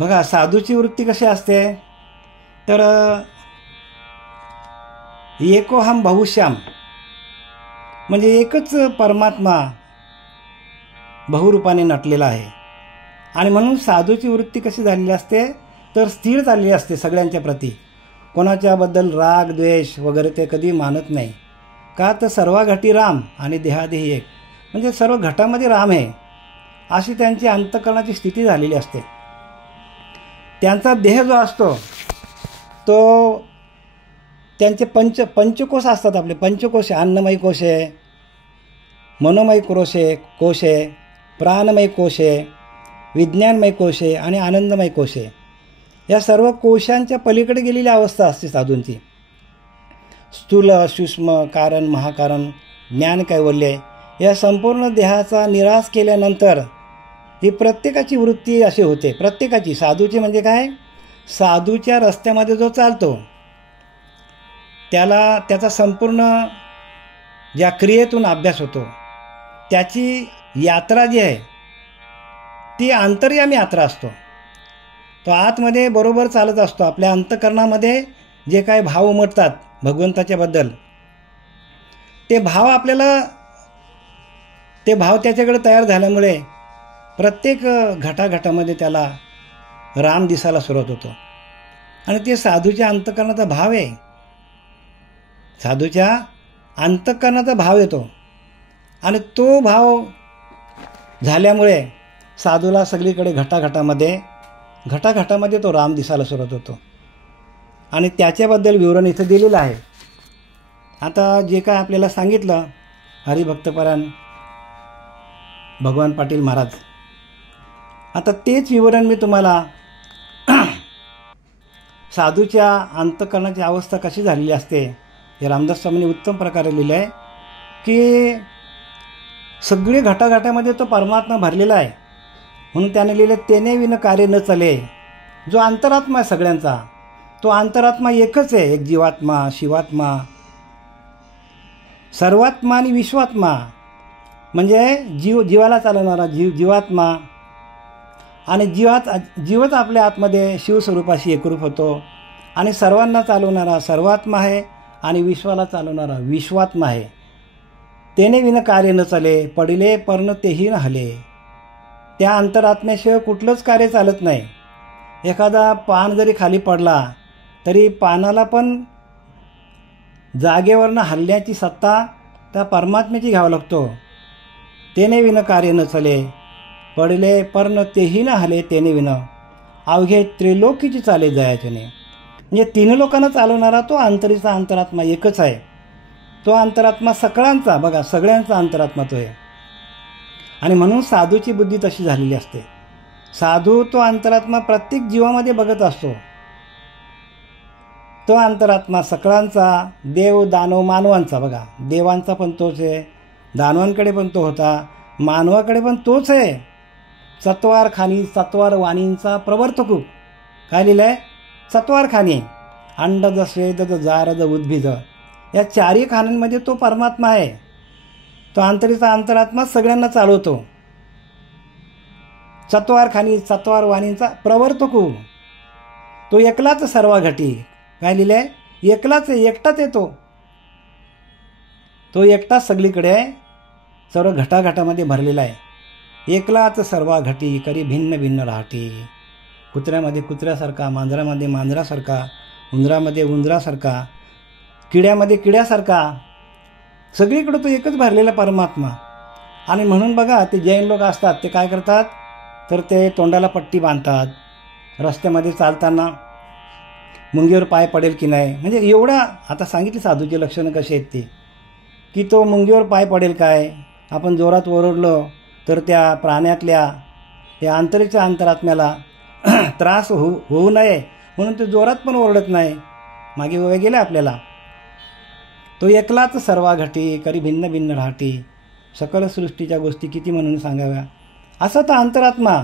बघा साधूची वृत्ती कशी असते तर एकोहम बहुश्याम, म्हणजे एकच परमात्मा बहुरूपाने नटलेला आहे. आणि म्हणून साधूची वृत्ती कशी झालेली असते तर स्थिर झालेली असते सगळ्यांच्या प्रती. कोणाच्याबद्दल राग द्वेष वगैरे ते कधी मानत नाही. का तर सर्व घटी राम आणि देहादेही एक, म्हणजे सर्व घटामध्ये राम आहे अशी त्यांची अंतःकरणाची स्थिती झालेली असते. त्यांचा देह जो असतो तो त्यांचे पंचकोश असतात. आपले पंचकोश आहे, अन्नमय कोश आहे, मनोमय कोश आहे, प्राणमय कोश आहे, विज्ञानमय कोश आहे आणि आनंदमय कोश आहे. या सर्व कोशांच्या पलीकडे गेलेली अवस्था असते साधूंची. स्थूल सूक्ष्म कारण महाकारण ज्ञान कैवल्य या संपूर्ण देहाचा निराश केल्यानंतर ही प्रत्येकाची वृत्ती अशी होते. प्रत्येकाची. साधूची म्हणजे काय, साधूच्या रस्त्यामध्ये जो चालतो त्याला त्याचा संपूर्ण ज्या क्रियेतून अभ्यास होतो त्याची यात्रा जी आहे ती अंतर्यामी यात्रा असतो. तो आतमध्ये बरोबर चालत असतो. आपल्या अंतःकरणामध्ये जे काय भाव उमटतात भगवंताच्याबद्दल ते भाव त्याच्याकडे तयार झाल्यामुळे प्रत्येक घटाघटामध्ये त्याला राम दिसायला सुरुवात होतो. आणि ते साधूच्या अंतःकरणाचा भाव आहे. साधूच्या अंतःकरणाचा भाव येतो आणि तो भाव झाल्यामुळे साधूला सगळीकडे घटाघटामध्ये तो राम दिसायला सुरुवात होतो. आणि त्याच्याबद्दल विवरण इथं दिलेलं आहे. आता जे काय आपल्याला सांगितलं हरिभक्तपरायण भगवान पाटील महाराज, आता तेच विवरण मी तुम्हाला साधूच्या अंतःकरणाची अवस्था कशी झालेली असते हे रामदास स्वामींनी उत्तम प्रकारे लिहिलं आहे की सगळे घटाघटामध्ये तो परमात्मा भरलेला आहे. म्हणून त्याने लिहिलं तेने विन कार्य न चले. जो अंतरात्मा आहे सगळ्यांचा तो अंतरात्मा एकच आहे. एक जीवात्मा, शिवात्मा, सर्वात्मा आणि विश्वात्मा, म्हणजे जीवाला चालवणारा जीवात्मा. आणि जीवच आपल्या आतमध्ये शिवस्वरूपाशी एकरूप होतो. आणि सर्वांना चालवणारा सर्वात्मा आहे आणि विश्वाला चालवणारा विश्वात्मा आहे. तेने विन कार्य न चले, पडिले पर्ण तेही न हले. त्या अंतरात्म्याशिवाय कुठलंच कार्य चालत नाही. एखादा पान जरी खाली पडला तरी पानाला पण जागेवरनं हलण्याची सत्ता त्या परमात्म्याची घ्यावं लागतो. तेने विन कार्य न चले, पडले पर्ण तेही न हले. तेने विन अवघे त्रिलोकीची चाले जायचे नाही. म्हणजे तीन लोकांना चालवणारा तो अंतरीचा अंतरात्मा एकच आहे. तो अंतरात्मा सगळ्यांचा, बघा सगळ्यांचा अंतरात्मा तो आहे. आणि म्हणून साधूची बुद्धी तशी झालेली असते. साधू तो अंतरात्मा प्रत्येक जीवामध्ये बघत असतो. तो अंतरात्मा सगळ्यांचा, देव दानव मानवांचा, बघा देवांचा पण तोच आहे, दानवांकडे पण तो होता, मानवाकडे पण तोच आहे. चत्वार खानी चत्वार वाणींचा प्रवर्तक. काय लिहिलं आहे, चत्वार खानी, अंडज स्वेदज जारज उद्भिज, या चारही खाण्यांमध्ये तो परमात्मा आहे. तो अंतरीचा अंतरात्मा सगळ्यांना चालवतो. चत्वार खानी चत्वार वाणींचा प्रवर्तक. तो एकलाच सर्व घटी. काय लिहिलं आहे, एकलाच आहे, एकटाच येतो. तो एकटाच सगळीकडे आहे, सर्व घटाघटामध्ये भरलेला आहे. एकलाच सर्व घटी करी भिन्न भिन्न राहटी. कुत्र्यामध्ये कुत्र्यासारखा, मांजरामध्ये मांजरासारखा, उंदरामध्ये उंदरासारखा, किड्यामध्ये किड्यासारखा, सगळीकडे तो एकच भरलेला परमात्मा. आणि म्हणून बघा ते जैन लोक असतात ते काय करतात तर ते तोंडाला पट्टी बांधतात. रस्त्यामध्ये चालताना मुंगीवर पाय पडेल की नाही, म्हणजे एवढा आता सांगितली साधूची लक्षणं कशी आहेत ती, की तो मुंगीवर पाय पडेल काय, आपण जोरात ओरडलो तर त्या प्राण्यातल्या या अंतरीच्या अंतरात्म्याला त्रास होऊ नये म्हणून ते जोरात पण ओरडत नाही. मागे वय गेले आपल्याला. तो एकलाच सर्वा घटी करी भिन्न भिन्न राहटी. सकल सृष्टीच्या गोष्टी किती म्हणून सांगाव्या, असा तो अंतरात्मा.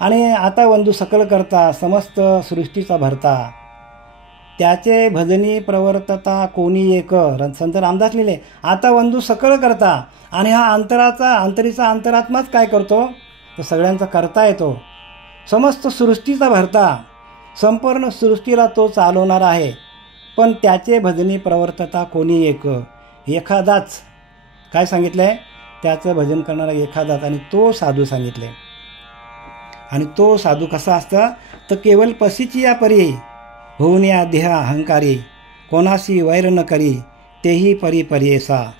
आणि आता वंदू सकल करता समस्त सृष्टीचा भरता, त्याचे भजनी प्रवर्तता कोणी एक. संत रामदास लिहिले आता वंदू सकल करता. आणि हा अंतरीचा अंतरात्माच काय करतो तर सगळ्यांचा करता येतो. समस्त सृष्टीचा भरता, संपूर्ण सृष्टीला तो चालवणारा आहे. पण त्याचे भजनी प्रवर्तता कोणी एखादाच. काय सांगितलं आहे? त्याचं भजन करणारा एखादाच, आणि तो साधू सांगितले. आणि तो साधू कसा असता? तर केवळ पशीची या परी होऊन या देहा अहंकारी, कोणाशी वैर न करी तेही परी पर्येसा.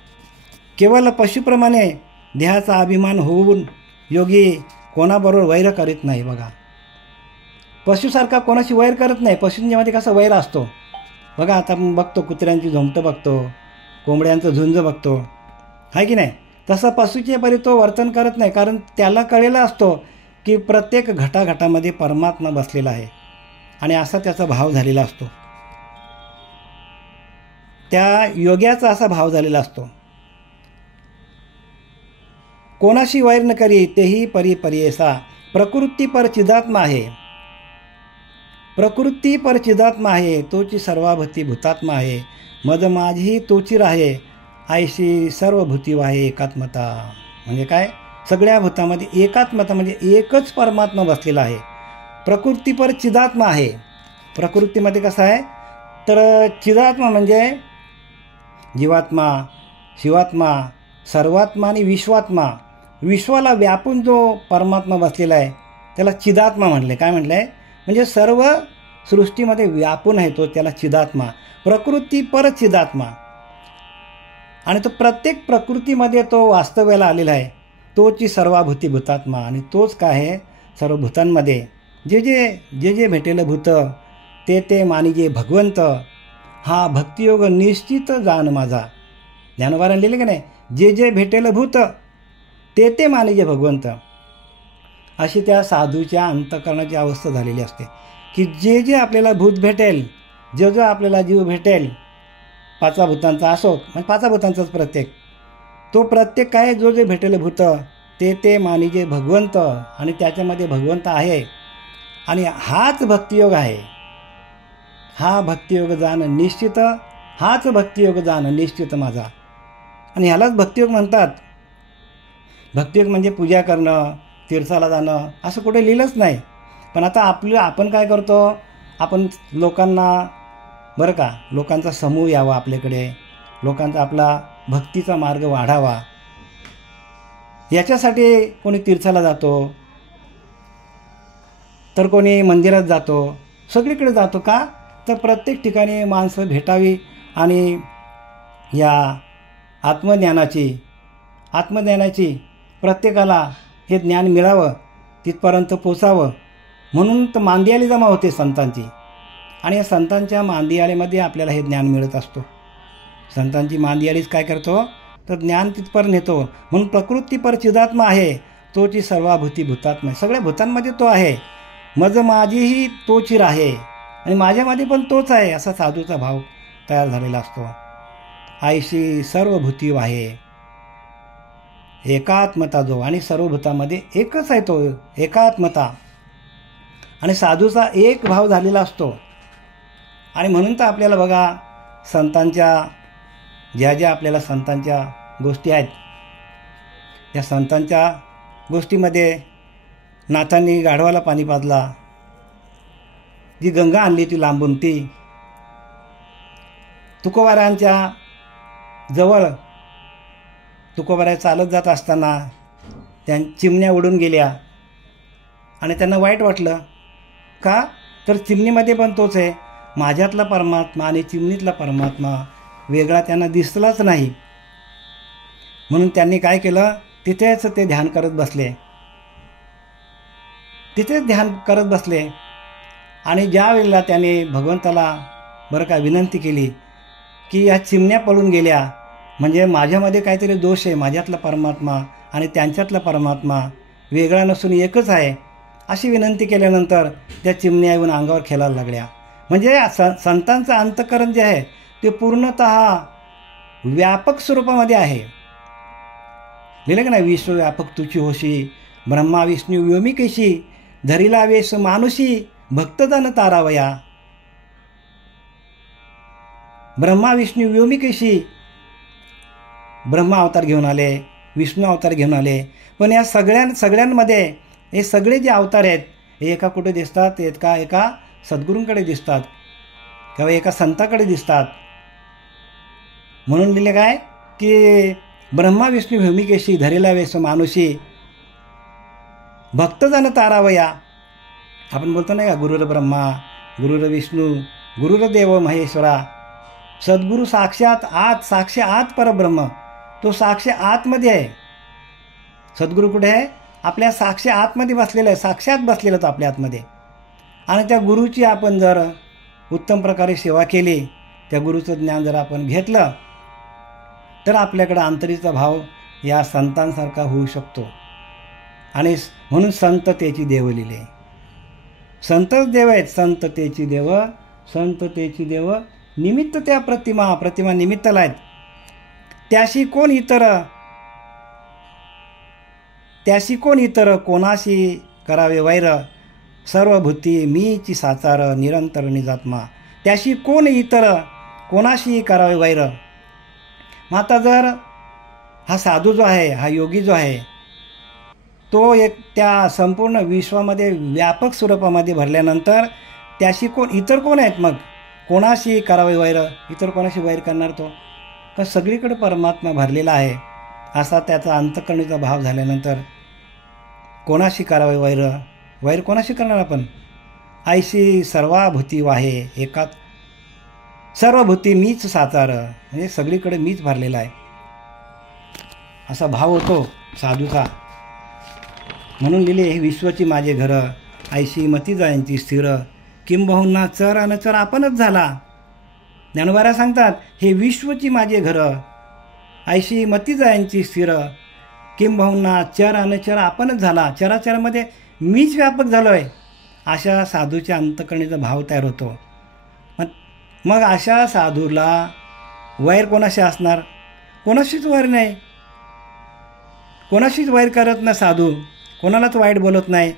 केवळ पशुप्रमाणे देहाचा अभिमान होऊन योगी कोणाबरोबर वैर करीत नाही. बघा, पशुसारखा कोणाशी वैर करत नाही. पशूंच्यामध्ये कसा वैर असतो बघा. आता आपण बघतो, कुत्र्यांची झोमटं बघतो, कोंबड्यांचं झुंज बघतो, आहे की नाही? तसं पशुच्या परी तो वर्तन करत नाही. कारण त्याला कळलेला असतो की प्रत्येक घटाघटामध्ये परमात्मा बसलेला आहे, आणि असा त्याचा भाव झालेला असतो. त्या योग्याचा असा भाव झालेला असतो. कोणाशी वैर न करी तेही परी पर्येसा. प्रकृती पर चिदात्मा आहे. प्रकृती पर चिदात्मा आहे. तोची सर्वाभूती भूतात्मा आहे. मद माझी तोची राहे, आयशी सर्व भूती वाहे एकात्मता. म्हणजे काय? सगळ्या भूतामध्ये एकात्मता म्हणजे एकच परमात्मा बसलेला आहे. प्रकृती पर चिदात्मा आहे. प्रकृतीमध्ये कसं आहे? तर चिदात्मा म्हणजे जीवात्मा, शिवात्मा, सर्वात्मा आणि विश्वात्मा. विश्वाला व्यापून जो परमात्मा बसलेला आहे त्याला चिदात्मा म्हटले. काय म्हटलं आहे? म्हणजे सर्व सृष्टीमध्ये व्यापून आहे तो, त्याला चिदात्मा. प्रकृती पर चिदात्मा. आणि तो प्रत्येक प्रकृतीमध्ये तो वास्तव्याला आलेला आहे. तोची सर्वाभूती भूतात्मा. आणि तोच काय आहे? सर्व भूतांमध्ये जे जे भेटेल भूत ते मानिजे भगवंत. हा भक्तियोग निश्चित जाण माझा. ज्ञानोबाराने लिहिले की नाही? जे जे भेटेल भूत ते मानिजे भगवंत. अशी त्या साधूच्या अंतःकरणाची अवस्था झालेली असते की जे जे आपल्याला भूत भेटेल, जो आपल्याला जीव भेटेल, पाचा भूतांचा असो, म्हणजे पाचा भूतांचाच प्रत्येक, तो प्रत्येक काय जो जे भेटेल भूत ते मानिजे भगवंत. आणि त्याच्यामध्ये भगवंत आहे. आणि हाच भक्तियोग आहे. हा भक्तियोग जाण निश्चित, हाच भक्तियोग जाण निश्चित माझा. आणि ह्यालाच भक्तियोग म्हणतात. भक्तियोग म्हणजे पूजा करणं, तीर्थाला जाणं, असं कुठे लिहिलंच नाही. पण आता आपण काय करतो? आपण लोकांना, बरं का, लोकांचा समूह यावा आपल्याकडे, लोकांचा आपला भक्तीचा मार्ग वाढावा, याच्यासाठी कोणी तीर्थाला जातो, तर कोणी मंदिरात जातो, सगळीकडे जातो. का? तर प्रत्येक ठिकाणी माणसं भेटावी आणि या आत्मज्ञानाची प्रत्येकाला हे ज्ञान मिळावं, तिथपर्यंत पोचावं, म्हणून तर मांदियाळी जमा होते संतांची. आणि या संतांच्या मांदियाळीमध्ये आपल्याला हे ज्ञान मिळत असतो. संतांची मांदियाळीच काय करतो? तर ज्ञान तिथपर्यंत नेतो. म्हणून प्रकृती पर चिदात्मा आहे. तोची सर्वाभूती भूतात्मा. सगळ्या भूतांमध्ये तो आहे. मज माझीही तोची राहे, आणि माझ्यामध्ये पण तोच आहे, असा साधूचा भाव तयार झालेला असतो. आयशी सर्व भूती वाहे एकात्मता जो. आणि सर्व भूतामध्ये एकच आहे तो, एकात्मता. आणि साधूचा एक भाव झालेला असतो. आणि म्हणून तर आपल्याला बघा, संतांच्या ज्या आपल्याला संतांच्या गोष्टी आहेत, या संतांच्या गोष्टीमध्ये नाथांनी गाढवाला पाणी पाजला, जी गंगा आणली ती लांबून, ती तुकोबारायांच्या जवळ तुकोबाराय चालत जात असताना त्या चिमण्या उडून गेल्या आणि त्यांना वाईट वाटलं. का? तर चिमणीमध्ये पण तोच आहे. माझ्यातला परमात्मा आणि चिमणीतला परमात्मा वेगळा त्यांना दिसलाच नाही. म्हणून त्यांनी काय केलं? तिथेच ते ध्यान करत बसले. तिथेच ध्यान करत बसले. आणि ज्या वेळेला त्याने भगवंताला बरं का विनंती केली की या चिमण्या पळून गेल्या, म्हणजे माझ्यामध्ये काहीतरी दोष आहे, माझ्यातला परमात्मा आणि त्यांच्यातला परमात्मा वेगळा नसून एकच आहे, अशी विनंती केल्यानंतर त्या चिमण्या येऊन अंगावर खेळायला लागल्या. म्हणजे संतांचं अंतःकरण जे आहे ते पूर्णतः व्यापक स्वरूपामध्ये आहे. लिहिलं की नाही? विश्वव्यापक तुची होशी, ब्रह्मा विष्णू व्योमिकेशी, धरिला वेश मानुषी, भक्तजन तारावया. ब्रह्मा विष्णू व्योमिकेशी, ब्रह्मा अवतार घेऊन आले, विष्णू अवतार घेऊन आले. पण या सगळ्यांमध्ये हे सगळे जे अवतार आहेत हे एका कुठे दिसतात, एका सद्गुरूंकडे दिसतात किंवा एका संताकडे दिसतात. म्हणून लिहिले काय की ब्रह्मा विष्णू भूमिकेशी धरेला वेश मानुषी भक्तजन तारावया. आपण बोलतो नाही का, गुरुर ब्रह्मा, गुरुर विष्णू, गुरुर देव महेश्वरा. सद्गुरू साक्षी आत परब्रह्म. तो साक्षी आतमध्ये आहे. सद्गुरू कुठे आहे? आपल्या साक्षी आतमध्ये बसलेला आहे, साक्षात बसलेला तो आपल्या आतमध्ये. आणि त्या गुरुची आपण जर उत्तम प्रकारे सेवा केली, त्या गुरुचं ज्ञान जर आपण घेतलं, तर आपल्याकडं अंतरीचा भाव या संतांसारखा होऊ शकतो. आणि म्हणून संततेची देव लिहिले. संतच देव आहेत. संततेची देव निमित्त त्या प्रतिमा निमित्ताला आहेत. त्याशी कोण इतर कोणाशी करावे वैर. सर्वभूती मीची साचार निरंतर निजात्मा. त्याशी कोण इतर कोणाशी करावे वैर. मग आता जर हा साधू जो आहे, हा योगी जो आहे, तो एक त्या संपूर्ण विश्वामध्ये व्यापक स्वरूपामध्ये भरल्यानंतर त्याशी इतर कोण आहेत? मग कोणाशी करावे वैर. इतर कोणाशी वैर करणार तो? तर सगळीकडे परमात्मा भरलेला आहे असा त्याचा अंतःकरणीचा भाव झाल्यानंतर कोणाशी करावे वैर कोणाशी करणार आपण? ऐशी सर्वाभूती वाहे एकात सर्वभूती मीच साचार. म्हणजे सगळीकडे मीच भरलेला आहे असा भाव होतो साधूचा. म्हणून लिहिले, हे विश्वची माझे घर, ऐशी मती जायांची स्थिर. किंबहुना चर अनचर आपणच झाला. ज्ञानोबारा सांगतात, हे विश्वची माझे घर, ऐशी मती जायांची स्थिर. किंबहुना चर अनचर आपणच झाला. चराचरामध्ये मीच व्यापक झालो आहे अशा साधूच्या अंतःकरणीचा भाव तयार होतो. मग अशा साधूला वैर कोणाशी असणार? कोणाशीच वैर नाही. कोणाशीच वैर करत नाही साधू. कोणालाच वाईट बोलत नाही.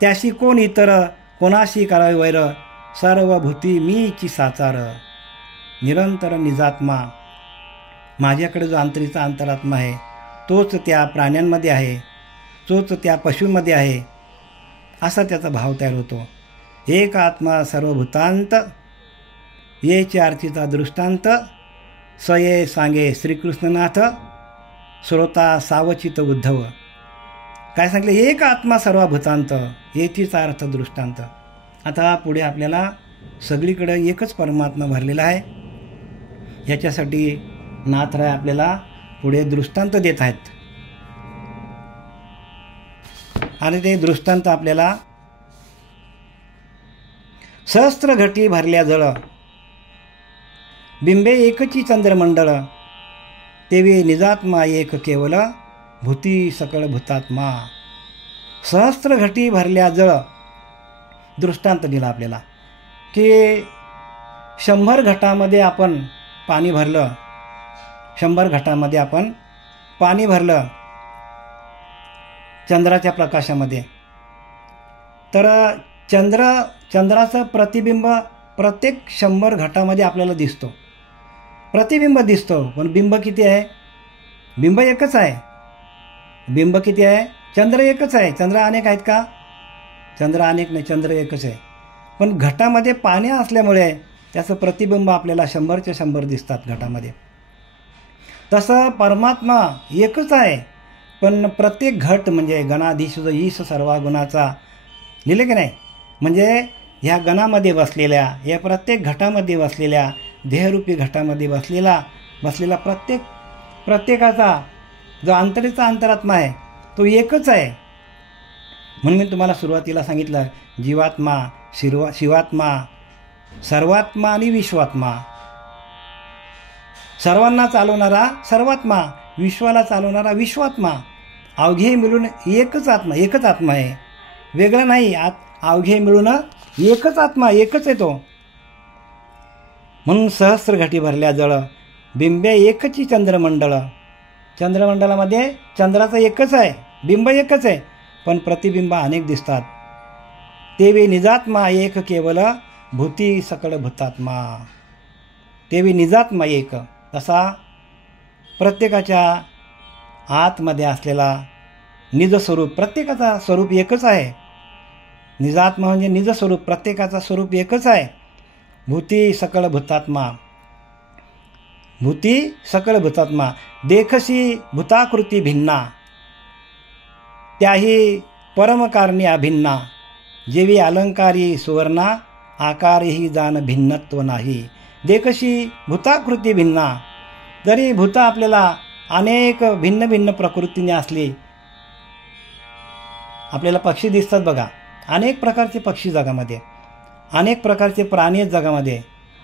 त्याशी कोण इतर कोणाशी करावे वैर. सर्वभूती मीची साचार निरंतर निजात्मा. माझ्याकडे जो अंतरात्मा आहे तोच त्या प्राण्यांमध्ये आहे, तोच त्या पशूंमध्ये आहे असा त्याचा भाव तयार होतो. एक आत्मा सर्वभूतांत येचे आरतीचा दृष्टांत. सये सांगे श्रीकृष्णनाथ श्रोता सावचित उद्धव. काय सांगले? एक आत्मा सर्वभूतांत येचीचा अर्थ दृष्टांत. आता पुढे आपल्याला सगळीकडे एकच परमात्मा भरलेला आहे. याच्यासाठी नाथराय आपल्याला पुढे दृष्टांत देत आहेत. आणि ते दृष्टांत आपल्याला सहस्त्र घटी भरल्या जळ. बिंबे एकची चंद्रमंडळ. तेवे निजात्मा एक केवल भूती सकळ भूतात्मा. सहस्त्र घटी भरल्या जळ दृष्टांत दिला आपल्याला की 100 घटामध्ये आपण पाणी भरलं. 100 घटामध्ये आपण पाणी भरलं चंद्राच्या प्रकाशामध्ये, तर चंद्राचं प्रतिबिंब प्रत्येक 100 घटामध्ये आपल्याला दिसतो. प्रतिबिंब दिसतो, पण बिंब किती आहे? बिंब एकच आहे. बिंब किती आहे? चंद्र एकच आहे. चंद्र अनेक आहेत का? चंद्र अनेक नाही, चंद्र एकच आहे. पण घटामध्ये पाणी असल्यामुळे त्याचं प्रतिबिंब आपल्याला 100च्या 100 दिसतात घटामध्ये. तसं परमात्मा एकच आहे, पण प्रत्येक घट म्हणजे गणाधीश ईश सर्वा गुणाचा लिहिले की नाही. म्हणजे ह्या गणामध्ये बसलेल्या, या प्रत्येक घटामध्ये बसलेल्या, देहरूपी घटामध्ये बसलेला प्रत्येकाचा जो अंतरात्मा आहे तो एकच आहे. म्हणून मी तुम्हाला सुरुवातीला सांगितलं, जीवात्मा, शिवात्मा, सर्वात्मा आणि विश्वात्मा. सर्वांना चालवणारा सर्वात्मा, विश्वाला चालवणारा विश्वात्मा. अवघे मिळून एकच आत्मा आहे, वेगळा नाही. अवघे मिळून एकच आत्मा, एकच आहे तो. म्हणून सहस्त्र घटी भरल्या जळ. बिंबे एकची चंद्रमंडळ. चंद्रमंडलामध्ये चंद्राचं एकच आहे, बिंब एकच आहे, पण प्रतिबिंब अनेक दिसतात. तेवे निजात्मा एक केवल भूती सकळ भूतात्मा. तेवे निजात्मा एक. तसा प्रत्येकाच्या आतमध्ये असलेला निज स्वरूप, प्रत्येकाचा स्वरूप एकच आहे, निजात्मा म्हणजे निज स्वरूप, प्रत्येकाचा स्वरूप एकच आहे. भूती सकळ भूतात्मा, भूती सकळ भूतात्मा, देखशी भूताकृती भिन्ना, त्याही परमकारणी अभिन्ना, जेवी अलंकारी सुवर्णा, आकारही जाण भिन्नत्व नाही. देखशी भूताकृती भिन्ना, जरी भूत आपल्याला अनेक भिन्न भिन्न प्रकृतीने असली, आपल्याला पक्षी दिसतात बघा, अनेक प्रकारचे पक्षी जगामध्ये, अनेक प्रकारचे प्राणी आहेत जगामध्ये,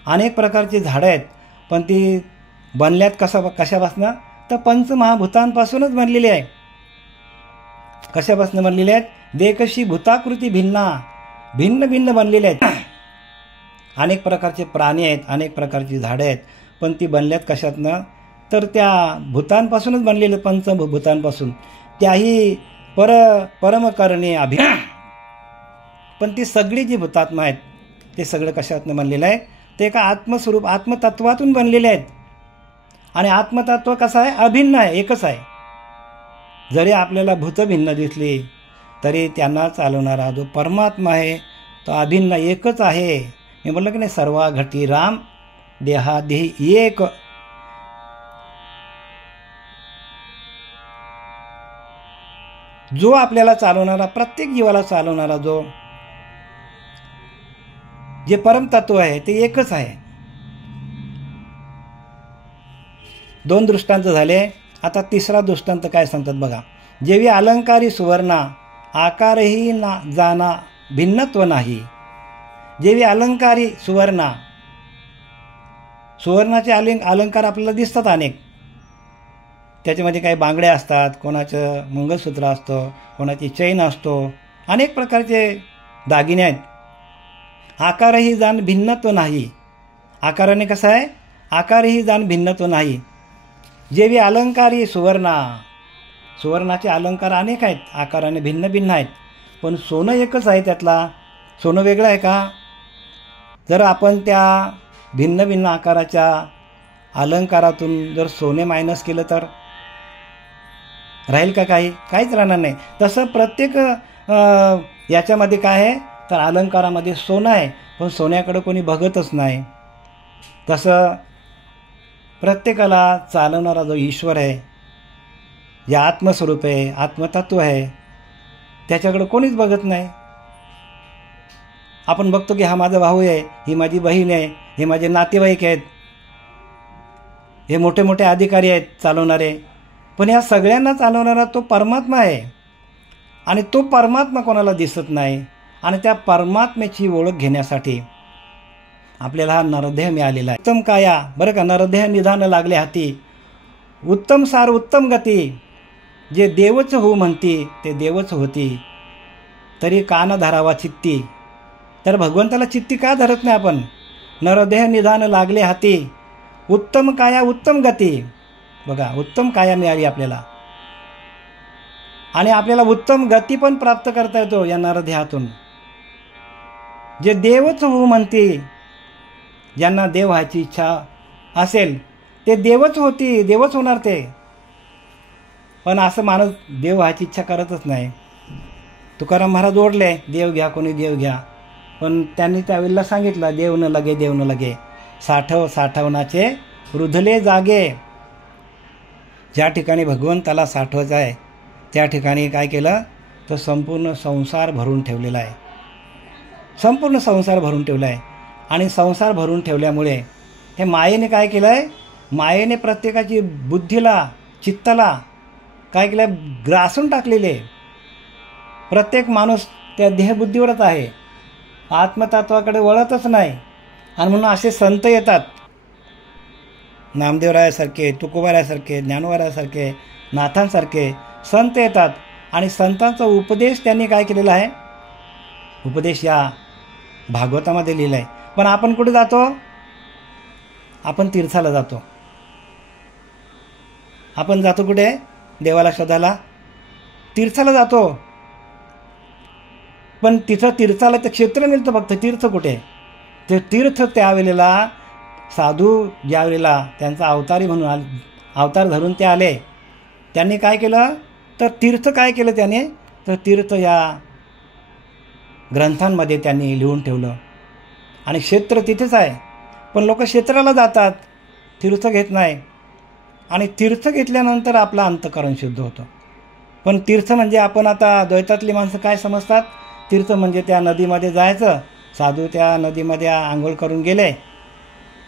अनेक प्रकारची झाडं आहेत, पण ती बनल्यात कशापासून? तर पंचमहाभूतांपासूनच बनलेली आहे. कशापासून बनलेले आहेत? देखशी भूताकृती भिन्ना, भिन्न भिन्न बनलेले आहेत. अनेक प्रकारचे प्राणी आहेत, अनेक प्रकारची झाडं आहेत, पण ती बनल्यात कशातनं? तर त्या भूतांपासूनच बनलेले, पंचभूतांपासून. त्याही परमकरणे पण ती सगळी जी भूतात्मा आहेत ते सगळं कशातनं बनलेलं आहे? ते एका आत्मस्वरूप, आत्मतत्वातून बनलेले आहेत. आणि आत्मतत्व कसं आहे? अभिन्न आहे, एकच आहे. जरी आपल्याला भूत भिन्न दिसली तरी त्यांना चालवणारा जो परमात्मा आहे तो अभिन्न एकच आहे. मी म्हटलं की नाही, सर्वा घटी राम देहादेही एक. जो आपल्याला चालवणारा, प्रत्येक जीवाला चालवणारा जो जे परमतत्व आहे ते एकच आहे. 2 दृष्टांत झाले. आता तिसरा दृष्टांत काय सांगतात बघा. जेवी अलंकारी सुवर्णा, आकारही ना जाना भिन्नत्व नाही. जेवी अलंकारी सुवर्णा, सुवर्णाचे अलंकार आपल्याला दिसतात अनेक. त्याच्यामध्ये काही बांगड्या असतात, कोणाचं मंगळसूत्र असतं, कोणाची चैन असतो, अनेक प्रकारचे दागिने आहेत. आकारही जाण भिन्नत्व नाही. आकाराने कसं आहे? आकारही जाण भिन्नत्व नाही. जेवी अलंकारी सुवर्णा, सुवर्णाचे अलंकार अनेक आहेत, आकाराने भिन्न भिन्न आहेत, पण सोनं एकच आहे. त्यातला सोनं वेगळं आहे का? जर आपण त्या भिन्न भिन्न आकाराच्या अलंकारातून जर सोने मायनस केलं तर राहील का? काहीच राहणार नाही. तसं प्रत्येक याच्यामध्ये काय आहे? तर अलंकारामध्ये सोनं आहे, पण सोन्याकडे कोणी बघतच नाही. तसं प्रत्येकाला चालवणारा जो ईश्वर आहे, जे आत्मस्वरूप आहे, आत्मतत्व आहे, त्याच्याकडे कोणीच बघत नाही. आपण बघतो की हा माझा भाऊ आहे, ही माझी बहीण आहे, हे माझे नातेवाईक आहेत, हे मोठे मोठे अधिकारी आहेत चालवणारे, पण या सगळ्यांना चालवणारा तो परमात्मा आहे. आणि तो परमात्मा कोणाला दिसत नाही. आणि त्या परमात्म्याची ओळख घेण्यासाठी आपल्याला हा नरदेह मिळालेला आहे. उत्तम काया, बरं का, नरदेह निधान लागले हाती, उत्तम सार उत्तम गती, जे देवच हो म्हणती ते देवच होती, तरी का न धरावा चित्ती. तर भगवंताला चित्ती का धरत नाही आपण? नरदेह निधान लागले हाती, उत्तम काया उत्तम गती. बघा, उत्तम काया मिळाली आपल्याला, आणि आपल्याला उत्तम गती पण प्राप्त करता येतो या नरदेहातून. जे देवच हो म्हणते, ज्यांना देव व्हायची इच्छा असेल ते देवच होती, देवच होणार ते. पण असं माणूस देव व्हायची इच्छा करतच नाही. तुकाराम महाराज ओढले, देव घ्या, कोणी देव घ्या, पण त्यांनी त्यावेळेला सांगितलं, देव न लगे, देव न लगे, साठवणाचे रुधले जागे. ज्या ठिकाणी भगवंताला साठवायचं आहे त्या ठिकाणी काय केलं? तर संपूर्ण संसार भरून ठेवलेला आहे, संपूर्ण संसार भरून ठेवला आहे. आणि संसार भरून ठेवल्यामुळे हे मायेने काय केलं आहे? मायेने प्रत्येकाची बुद्धीला, चित्ताला काय केलं? ग्रासून टाकलेले. प्रत्येक माणूस त्या देहबुद्धीवरच आहे, आत्मतत्वाकडे वळतच नाही. आणि म्हणून असे संत येतात, नामदेवरायासारखे, तुकोबारायासारखे, ज्ञानोबारायासारखे, नाथांसारखे संत येतात. आणि संतांचा उपदेश त्यांनी काय केलेला आहे? उपदेश या भागवतामध्ये लिहिला आहे. पण आपण कुठे जातो? आपण तीर्थाला जातो. आपण जातो कुठे? देवाला शोधायला तीर्थाला जातो. पण तिथं तीर्थाला ते क्षेत्र मिळतं फक्त, तीर्थ कुठे? ते तीर्थ त्यावेळेला साधू ज्यावेळेला त्यांचा अवतारी म्हणून अवतार धरून ते आले, त्यांनी काय केलं? तर तीर्थ काय केलं त्याने? तर तीर्थ या ग्रंथांमध्ये त्यांनी लिहून ठेवलं. आणि क्षेत्र तिथेच आहे, पण लोक क्षेत्राला जातात, तीर्थ घेत नाही. आणि तीर्थ घेतल्यानंतर आपलं अंतःकरण शुद्ध होतं. पण तीर्थ म्हणजे आपण आता द्वैतातली माणसं काय समजतात, तीर्थ म्हणजे त्या नदीमध्ये जायचं. साधू त्या नदीमध्ये आंघोळ करून गेले,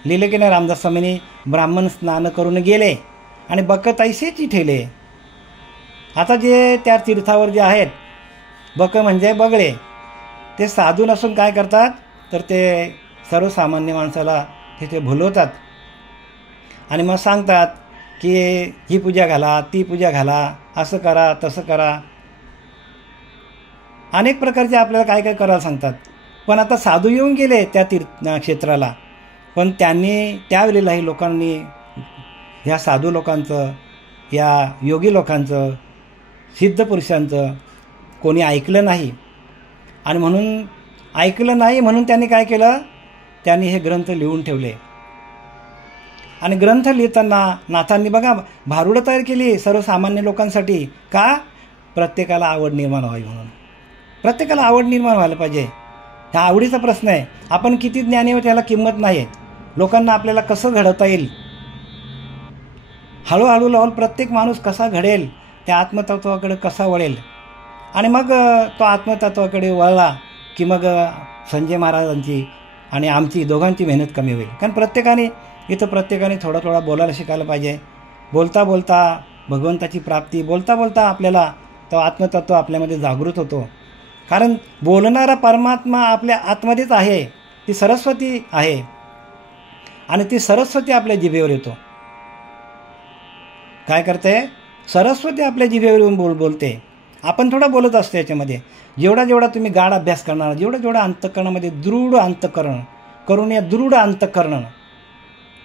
लिहिले की नाही रामदास स्वामींनी, ब्राह्मण स्नान करून गेले आणि बकं तैसेची ठेले. आता जे त्या तीर्थावर जे आहेत बकं म्हणजे बगळे, ते साधू नसून काय करतात तर ते सर्वसामान्य माणसाला तिथे भुलवतात आणि मग सांगतात की ही पूजा घाला, ती पूजा घाला, असं करा, तसं करा. अनेक प्रकारचे आपल्याला काय काय करायला सांगतात. पण आता साधू येऊन गेले त्या क्षेत्राला, पण त्यांनी त्यावेळेलाही लोकांनी, ह्या साधू लोकांचं, या योगी लोकांचं, सिद्ध पुरुषांचं कोणी ऐकलं नाही. आणि म्हणून ऐकलं नाही म्हणून त्यांनी काय केलं, त्यांनी हे ग्रंथ लिहून ठेवले. आणि ग्रंथ लिहिताना नाथांनी बघा भारुडं तयार केली सर्वसामान्य लोकांसाठी. का? प्रत्येकाला आवड निर्माण व्हावी म्हणून. प्रत्येकाला आवड निर्माण व्हायला पाहिजे. ह्या आवडीचा प्रश्न आहे. आपण किती ज्ञानी आहोत त्याला किंमत नाही आहे. लोकांना आपल्याला कसं घडवता येईल, हळूहळू लावून प्रत्येक माणूस कसा घडेल, त्या आत्मतत्वाकडे कसा वळेल. आणि मग तो आत्मतत्वाकडे वळला की मग संजय महाराजांची आणि आमची दोघांची मेहनत कमी होईल. कारण प्रत्येकाने थोडा थोडा बोलायला शिकायला पाहिजे. बोलता बोलता भगवंताची प्राप्ती, बोलता बोलता आपल्याला तो आत्मतत्व आपल्यामध्ये जागृत होतो. कारण बोलणारा परमात्मा आपल्या आतमध्येच आहे, ती सरस्वती आहे. आणि ती सरस्वती आपल्या जिभेवर येतो. काय करते? सरस्वती आपल्या जिभेवर येऊन बोलते. आपण थोडा बोलत असतो याच्यामध्ये. जेवढा तुम्ही गाढ अभ्यास करणार, जेवढा अंतःकरणामध्ये दृढ अंतःकरण करून, या दृढ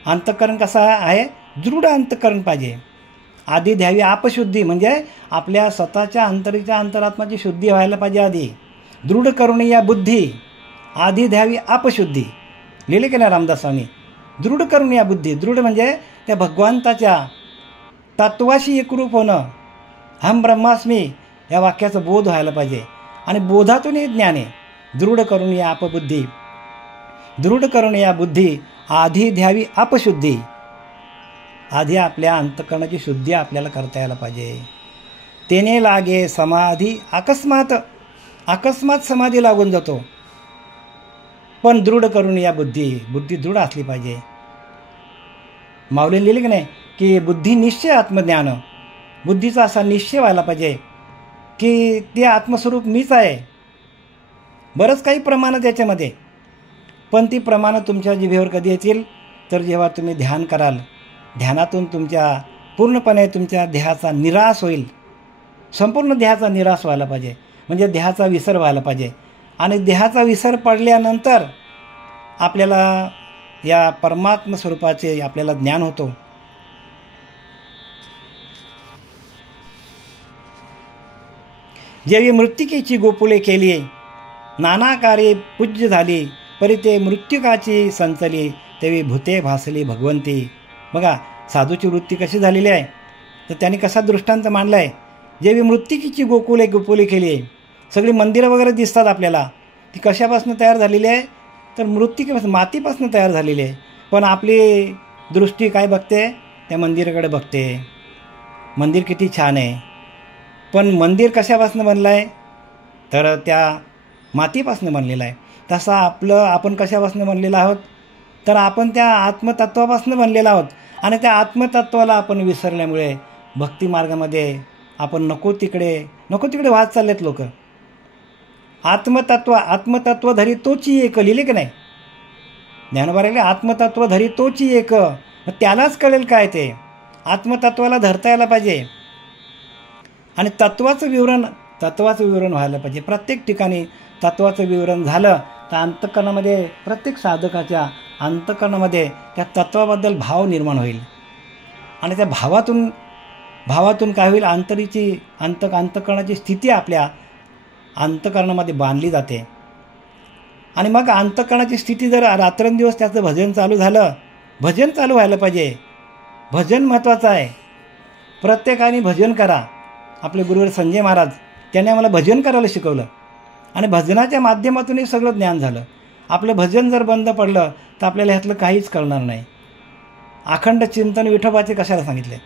अंतःकरण कसं आहे? दृढ अंतःकरण पाहिजे. आधी द्यावी आपशुद्धी, म्हणजे आपल्या स्वतःच्या अंतरात्माची शुद्धी व्हायला पाहिजे. आधी दृढ करून या बुद्धी, आधी द्यावी आपशुद्धी. लिहिले की नाही रामदास स्वामी, दृढ करून या बुद्धी. दृढ म्हणजे त्या भगवंताच्या तत्वाशी एकरूप होणं. हम ब्रह्मास्मी या वाक्याचा बोध व्हायला पाहिजे. आणि बोधातून हे ज्ञान आहे. दृढ करून या आपबुद्धी, दृढ करून या बुद्धी, आधी द्यावी आपशुद्धी. आधी आपल्या अंतःकरणाची शुद्धी आपल्याला करता यायला पाहिजे. तेने लागे समाधी, अकस्मात समाधी लागून जातो. पण दृढ करून या बुद्धी दृढ असली पाहिजे. माऊली लिहिले की नाही की बुद्धी निश्चय आत्मज्ञान. बुद्धीचा असा निश्चय व्हायला पाहिजे की ते आत्मस्वरूप मीच आहे. बरंच काही प्रमाण त्याच्यामध्ये, पण ती प्रमाणं तुमच्या जिभेवर कधी येतील तर जेव्हा तुम्ही ध्यान कराल. ध्यानातून तुमच्या पूर्णपणे तुमच्या देहाचा निराश होईल. संपूर्ण देहाचा निराश व्हायला पाहिजे, म्हणजे देहाचा विसर व्हायला पाहिजे. आणि देहाचा विसर पडल्यानंतर आपल्याला या परमात्म स्वरूपाचे आपल्याला ज्ञान होतो. जेवी मृत्तिकेची गोपुले केली, नाना कार्ये पूज्य झाली, परी ते मृत्युकाची संचली, तेवी भूते भासली भगवंती. बघा साधूची वृत्ती कशी झालेली आहे, तर त्यांनी कसा दृष्टांत मांडला आहे. जेवी मृत्तिकेची गोपुले केली, सगळी मंदिरं वगैरे दिसतात आपल्याला, ती कशापासून तयार झालेली आहे तर मृत्तिकेपासून, मातीपासून तयार झालेली आहे. पण आपली दृष्टी काय बघते? त्या मंदिराकडे बघते. मंदिर किती छान आहे, पण मंदिर कशापासून बनलं आहे तर त्या मातीपासून बनलेलं आहे. तसा आपण कशापासून बनलेलं आहोत तर आपण त्या आत्मतत्वापासून बनलेलो आहोत. आणि त्या आत्मतत्वाला आपण विसरल्यामुळे भक्तिमार्गामध्ये आपण नको तिकडे वाहत चाललेत लोक. आत्मतत्व धरी तोची एक, लिहिले की नाही ज्ञानोबारायले, आत्मतत्व धरी तोची एक. त्यालाच कळेल काय ते. आत्मतत्वाला धरता यायला पाहिजे. आणि तत्वाचं विवरण व्हायला पाहिजे. प्रत्येक ठिकाणी तत्वाचं विवरण झालं तर अंतःकरणामध्ये, प्रत्येक साधकाच्या अंतःकरणामध्ये त्या तत्वाबद्दल भाव निर्माण होईल. आणि त्या भावातून काय होईल, अंतःकरणाची स्थिती आपल्या अंतःकरणामध्ये बांधली जाते. आणि मग अंतःकरणाची स्थिती जर रात्रंदिवस त्याचं भजन चालू झालं, भजन चालू व्हायला पाहिजे. भजन महत्त्वाचं आहे. प्रत्येकाने भजन करा. आपले गुरुवर संजय महाराज त्यांनी आम्हाला भजन करायला शिकवलं. आणि भजनाच्या माध्यमातूनही सगळं ज्ञान झालं. आपलं भजन जर बंद पडलं तर आपल्याला ह्यातलं काहीच कळणार नाही. अखंड चिंतन विठोबाचे कशाला सांगितले?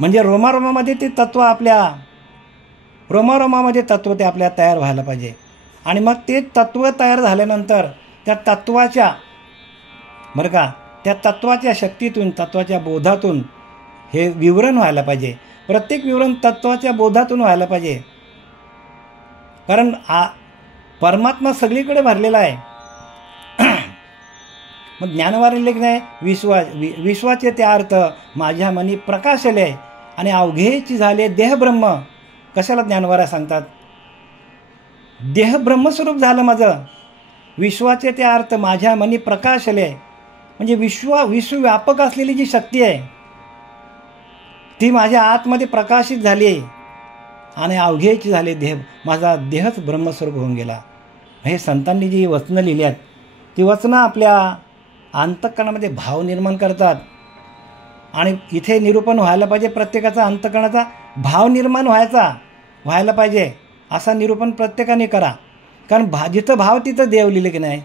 म्हणजे रोमारोमामध्ये ते तत्त्व रोमारोमामध्ये तत्त्व ते आपल्या तयार व्हायला पाहिजे. आणि मग ते तत्त्व तयार झाल्यानंतर त्या तत्त्वाच्या त्या तत्त्वाच्या शक्तीतून, तत्त्वाच्या बोधातून हे विवरण व्हायला पाहिजे. प्रत्येक विवरण तत्त्वाच्या बोधातून व्हायला पाहिजे. कारण परमात्मा सगळीकडे भरलेला आहे. मग ज्ञानवारिले की नाही, विश्वाचे ते अर्थ माझ्या मनी प्रकाशले आणि अवघेची झाले देहब्रह्म. कशाला ज्ञानवाऱ्या सांगतात? देह ब्रह्मस्वरूप झालं माझं. विश्वाचे ते अर्थ माझ्या मनी प्रकाशले म्हणजे विश्वव्यापक असलेली जी शक्ती आहे ती माझ्या आतमध्ये प्रकाशित झाली आणि अवघेची झाले देह. माझा देहच ब्रह्मस्वरूप होऊन गेला. हे संतांनी जी वचनं लिहिली आहेत ती वचनं आपल्या अंतःकरणामध्ये भाव निर्माण करतात. आणि इथे निरूपण व्हायला पाहिजे, प्रत्येकाचा अंतःकरणाचा भाव निर्माण व्हायला पाहिजे. असा निरूपण प्रत्येकाने करा. कारण जिथं भाव तिथं देव लिहिले की नाही.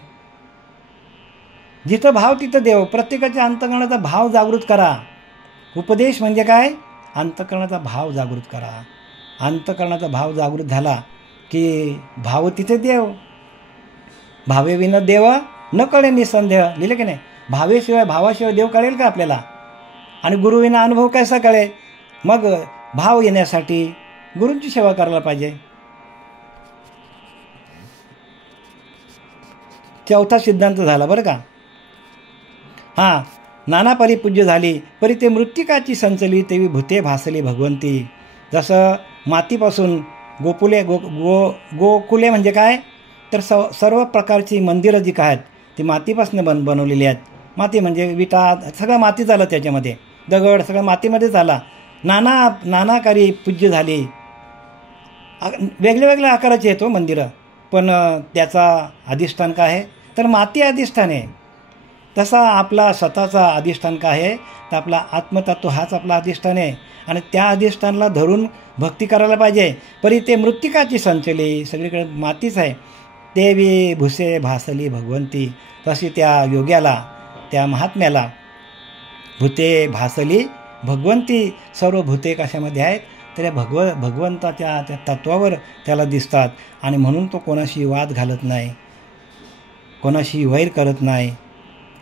जिथं भाव तिथं देव. प्रत्येकाच्या अंतःकरणाचा भाव जागृत करा. उपदेश म्हणजे काय? अंतःकरणाचा भाव जागृत करा. अंतःकरणाचा भाव जागृत झाला की भाव तिथे देव. भावेविना देव न कळे निसंदेह लिहिले की नाही. भावाशिवाय देव कळेल का आपल्याला? आणि गुरुविना अनुभव कसा कळेल? मग भाव येण्यासाठी गुरूंची सेवा करायला पाहिजे. चौथा सिद्धांत झाला बरं का. नाना परी पूज्य झाली परी ते मृत्तिकाची संचली तेवी भूते भासली भगवंती. जसं मातीपासून गोकुले म्हणजे काय तर सर्व प्रकारची मंदिरं जी काय आहेत ती मातीपासून बनवलेली आहेत. माती म्हणजे विटा सगळं मातीच आलं, त्याच्यामध्ये दगड सगळं मातीमध्येच आला. नानाकारी पूज्य झाली. वेगळ्या आकाराचे येतो मंदिरं, पण त्याचा अधिष्ठान काय आहे तर माती अधिष्ठान आहे. तसा आपला स्वतःचा अधिष्ठान काय आहे तर आपला आत्मतत्व हाच आपला अधिष्ठान आहे. आणि त्या अधिष्ठानाला धरून भक्ती करायला पाहिजे. परी ते मृत्तिकाची संचली सगळीकडे मातीच आहे. देवी भुसे भासली भगवंती. तशी त्या योग्याला, त्या महात्म्याला भूते भासली भगवंती. सर्व भूते कशामध्ये आहेत तर भगवंताच्या त्या तत्वावर त्याला दिसतात. आणि म्हणून तो कोणाशी वाद घालत नाही, कोणाशी वैर करत नाही.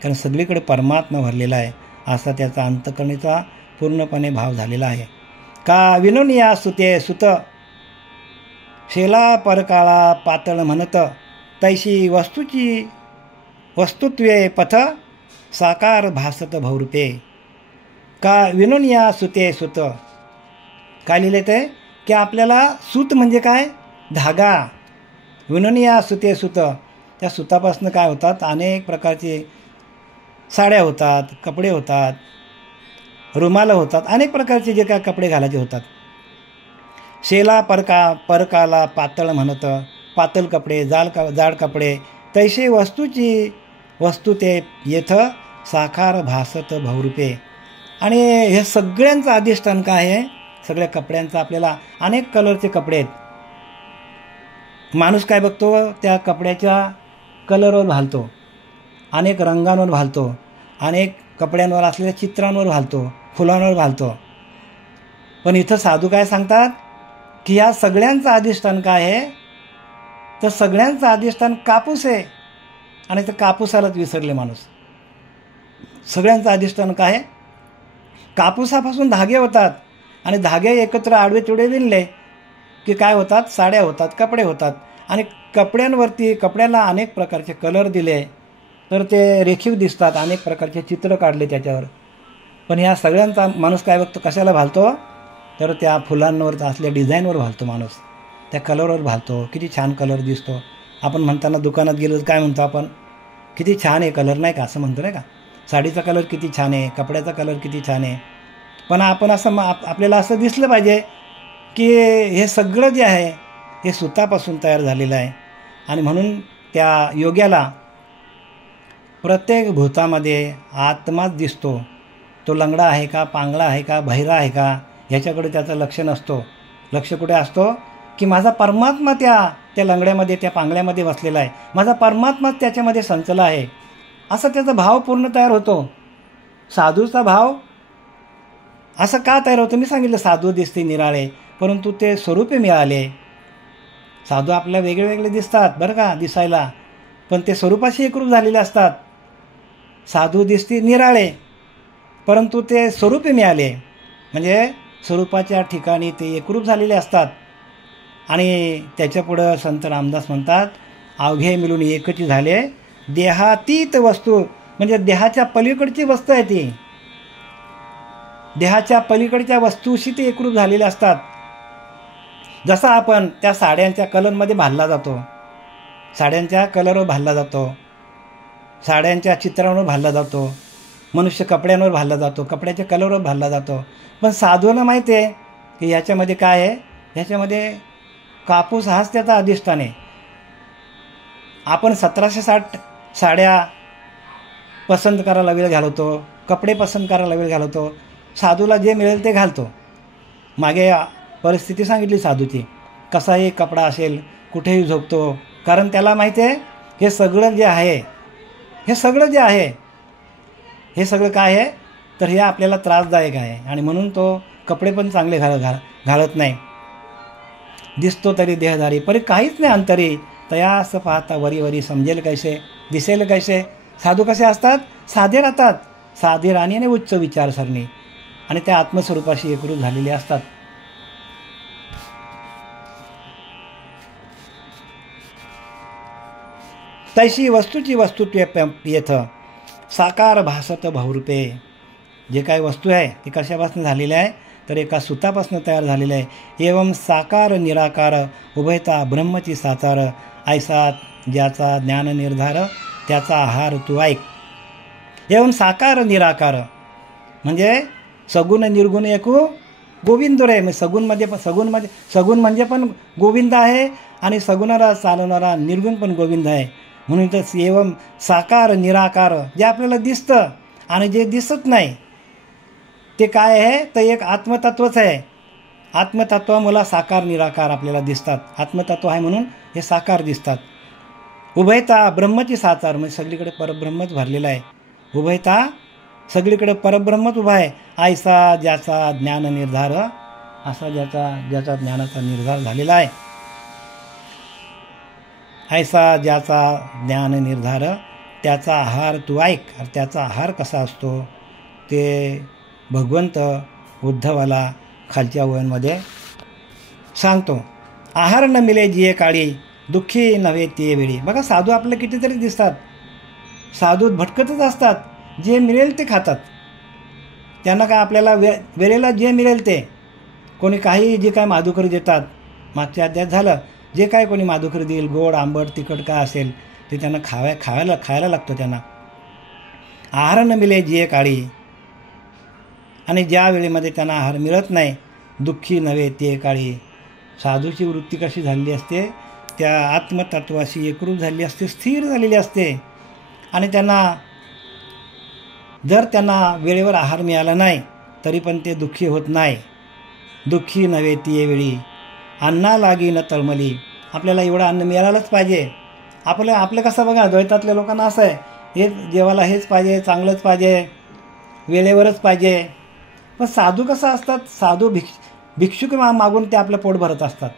कारण सगळीकडे परमात्मा भरलेला आहे असा त्याचा अंतःकरणेचा पूर्णपणे भाव झालेला आहे. का विनोनिया सुते सुत शेला परकाळा पातळ म्हणत तैशी वस्तुत्वे पथ साकार भासत भवरूपे. का विनोनिया सुते सुत काय लिहिले ते की आपल्याला सूत म्हणजे काय धागा. विनोनिया सुते सुत त्या सुतापासून काय होतात अनेक प्रकारचे साड्या होतात, कपडे होतात, रुमालं होतात, अनेक प्रकारचे जे काय कपडे घालायचे होतात. शेला परकाला पातळ म्हणत पातळ कपडे जाड कपडे तैसे वस्तू ते येथ साकार भासत भवरूपे. आणि हे सगळ्यांचं अधिष्ठान काय आहे? सगळ्या कपड्यांचं आपल्याला अनेक कलरचे कपडे आहेत. माणूस काय बघतो त्या कपड्याच्या कलरवर घालतो, अनेक रंगांवर घालतो, अनेक कपड्यांवर असलेल्या चित्रांवर घालतो, फुलांवर घालतो. पण इथं साधू काय सांगतात की या सगळ्यांचं अधिष्ठान काय आहे तर सगळ्यांचं अधिष्ठान कापूस आहे. आणि तर कापूसालाच विसरले माणूस. सगळ्यांचं अधिष्ठान काय आहे? कापूसापासून धागे होतात आणि धागे एकत्र आडवे तिडवे विणले की काय होतात? साड्या होतात, कपडे होतात. आणि कपड्याला अनेक प्रकारचे कलर दिले तर ते रेखीव दिसतात, अनेक प्रकारचे चित्र काढले त्याच्यावर. पण ह्या सगळ्यांचा माणूस काय बघतो, कशाला घालतो तर त्या फुलांवर असल्या डिझाईनवर घालतो माणूस, त्या कलरवर घालतो. किती छान कलर दिसतो. आपण म्हणताना दुकानात गेलो काय म्हणतो आपण, किती छान आहे कलर नाही का असं म्हणतो नाही का. साडीचा कलर किती छान आहे, कपड्याचा कलर किती छान आहे. पण आपण असं आपल्याला असं दिसलं पाहिजे की हे सगळं जे आहे हे सुतापासून तयार झालेलं आहे. आणि म्हणून त्या योग्याला प्रत्येक भूतामध्ये आत्माच दिसतो. तो लंगडा आहे का, पांगळा आहे का, बहिरा आहे का ह्याच्याकडे त्याचं लक्ष नसतो. लक्ष कुठे असतो की माझा परमात्मा त्या लंगड्यामध्ये, त्या पांगळ्यामध्ये बसलेला आहे, माझा परमात्मा त्याच्यामध्ये संचला आहे, असा त्याचा भाव पूर्ण तयार होतो. साधूचा भाव असं का तयार होतं? मी सांगितलं, साधू दिसते निराळे, परंतु ते स्वरूपे मिळाले. साधू आपल्याला वेगळे वेगळे दिसतात बरं का दिसायला, पण ते स्वरूपाशी एकरूप झालेले असतात. साधू दिसते निराळे, परंतु ते स्वरूपे मिळाले, म्हणजे स्वरूपाच्या ठिकाणी ते एकरूप झालेले असतात. आणि त्याच्यापुढं संत रामदास म्हणतात, अवघे मिळून एकची झाले, देहातीत वस्तू, म्हणजे देहाच्या पलीकडची वस्तू आहे ती, देहाच्या पलीकडच्या वस्तूशी ते एकरूप झालेले असतात. जसा आपण त्या साड्यांच्या कलरमध्ये भालला जातो, साड्यांच्या कलरवर भालला जातो, साड्यांच्या चित्रांवर भालला जातो, मनुष्य कपड्यांवर भालला जातो, कपड्याच्या कलरवर भालला जातो. पण साधूला माहिती आहे की ह्याच्यामध्ये काय आहे, ह्याच्यामध्ये कापूस हाच त्याचा अधिष्ठान आहे. आपण 1760 साड्या पसंत करायला वेळ घालवतो, कपडे पसंत करायला वेळ घालवतो, साधूला जे मिळेल ते घालतो. मागे परिस्थिती सांगितली साधूची, कसाही कपडा असेल कुठेही झोपतो, कारण त्याला माहिती आहे हे सगळं जे आहे, हे सगळं जे आहे, हे सगळं काय आहे तर हे आपल्याला त्रासदायक आहे, आणि म्हणून तो कपडे पण चांगले घालत नाही. दिसतो तरी देहधारी परी काहीच नाही अंतरी, तयास पाहता वरी वरी समजेल कैसे दिसेल कैसे. साधू कसे असतात? साधे राहतात, साधे राणी आणि उच्च विचारसरणी, आणि त्या आत्मस्वरूपाशी एकरूप झालेले असतात. तैशी वस्तूची वस्तुत्व येथ साकार भासत बहुरूपे. जे काही वस्तू आहे ती कशापासून झालेली आहे तर एका सुतापासून तयार झालेलं आहे. एवं साकार निराकार उभयता ब्रह्मची साचार, ऐसा ज्याचा ज्ञान निर्धार त्याचा आहार तू ऐक. एवं साकार निराकार म्हणजे सगुण निर्गुण एकू गोविंद रे. सगुण म्हणजे पण गोविंद आहे, आणि सगुणाला चालवणारा निर्गुण पण गोविंद आहे. म्हणून तर एवं साकार निराकार, जे आपल्याला दिसतं आणि जे दिसत नाही ते काय आहे तर एक आत्मतत्वच आहे. आत्मतत्व मला साकार निराकार आपल्याला दिसतात. आत्मतत्व आहे म्हणून हे साकार दिसतात. उभयता ब्रह्मची साचार म्हणजे सगळीकडे परब्रह्मच भरलेला आहे. उभयता सगळीकडे परब्रह्मच उभा आहे. ऐसा ज्याचा ज्ञान निर्धार, असा ज्याचा ज्ञानाचा निर्धार झालेला आहे. ऐसा ज्याचा ज्ञान निर्धार त्याचा आहार तू ऐक. त्याचा आहार कसा असतो ते भगवंत उद्धवाला खालच्या ओव्यांमध्ये सांगतो. आहार न मिले जिये काळी, दुःखी नव्हे ते वेळी. बघा साधू आपल्याला कितीतरी दिसतात, साधू भटकतच असतात, जे मिळेल ते खातात. त्यांना काय आपल्याला वेळेला जे मिळेल ते, कोणी काही जे काय माधुकरी देतात, मागच्या अध्यायात झालं, जे काय कोणी माधुकरी देईल, गोड आंबट तिखट काय असेल ते त्यांना खायला लागतं त्यांना. आहार न मिले जिये काळी, आणि ज्या वेळेमध्ये त्यांना आहार मिळत नाही, दुःखी नव्हे ते काळी. साधूची वृत्ती कशी झालेली असते, त्या आत्मतत्वाशी एकरूप झालेली असते, स्थिर झालेली असते. आणि जर त्यांना वेळेवर आहार मिळाला नाही तरी पण ते दुःखी होत नाही. दुःखी नव्हे ती वेळी, अन्ना लागी न तळमली. आपल्याला एवढं अन्न मिळालंच पाहिजे. आपलं कसं बघा, द्वैतातल्या लोकांना असं आहे, हे जेवायला हेच पाहिजे, चांगलंच पाहिजे, वेळेवरच पाहिजे. पण साधू कसं असतात, साधू भिक्षुक मागून ते आपलं पोट भरत असतात.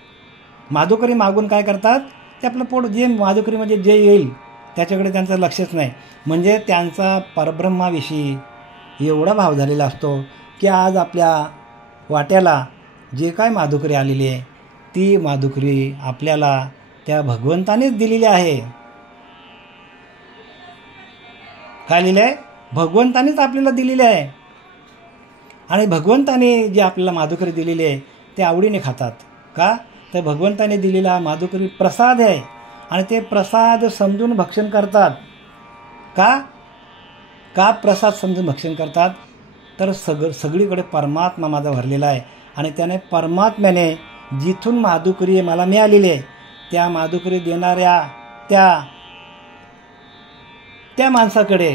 माधुकरी मागून काय करतात, ते आपलं पोट, जे माधुकरीमध्ये जे येईल त्याच्याकडे त्यांचं लक्षच नाही. म्हणजे त्यांचा परब्रह्माविषयी एवढा भाव झालेला असतो की आज आपल्या वाट्याला जे काय माधुकरी आलेली आहे ती माधुकरी आपल्याला त्या भगवंतानेच दिलेली आहे. काय लिहिलं आहे? भगवंतानेच आपल्याला दिलेली आहे. आणि भगवंताने जे आपल्याला माधुकरी दिलेली आहे ते आवडीने खातात. का तर भगवंताने दिलेला माधुकरी प्रसाद आहे, आणि ते प्रसाद समजून भक्षण करतात. का प्रसाद समजून भक्षण करतात तर सगळीकडे परमात्मा माझा भरलेला आहे, आणि त्याने परमात्म्याने जिथून माधुकरी मला मिळालेली आहे त्या माधुकरी देणाऱ्या त्या माणसाकडे,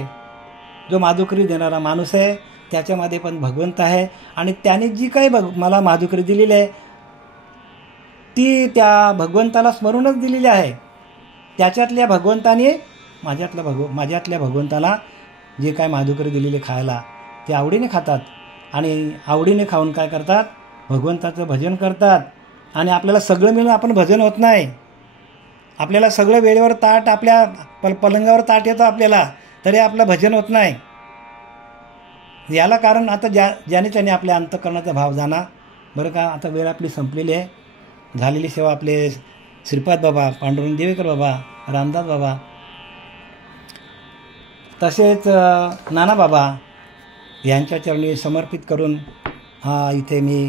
जो माधुकरी देणारा माणूस आहे त्याच्यामध्ये पण भगवंत आहे. आणि त्याने जी काही मला माधुकरी दिलेली आहे ती त्या भगवंताला स्मरूनच दिलेली आहे. त्याच्यातल्या भगवंताने माझ्यातल्या भगवंताला जे काय माधुकरी दिलेले खायला ते आवडीने खातात आणि आवडीने खाऊन काय करतात, भगवंताचं भजन करतात. आणि आपल्याला सगळं मिळून आपण भजन होत नाही. आपल्याला सगळं वेळेवर ताट आपल्या पलंगावर ताट येतं आपल्याला, तरी आपलं भजन होत नाही. याला कारण आता ज्याने त्याने आपल्या अंतःकरणाचा भाव जाणा. बरं का, आता वेळ आपली संपलेली आहे. झालेली सेवा आपले श्रीपाद बाबा, पांडुरंग देवेकर बाबा, रामदास बाबा, तसेच नाना बाबा यांच्या चरणी समर्पित करून इथे मी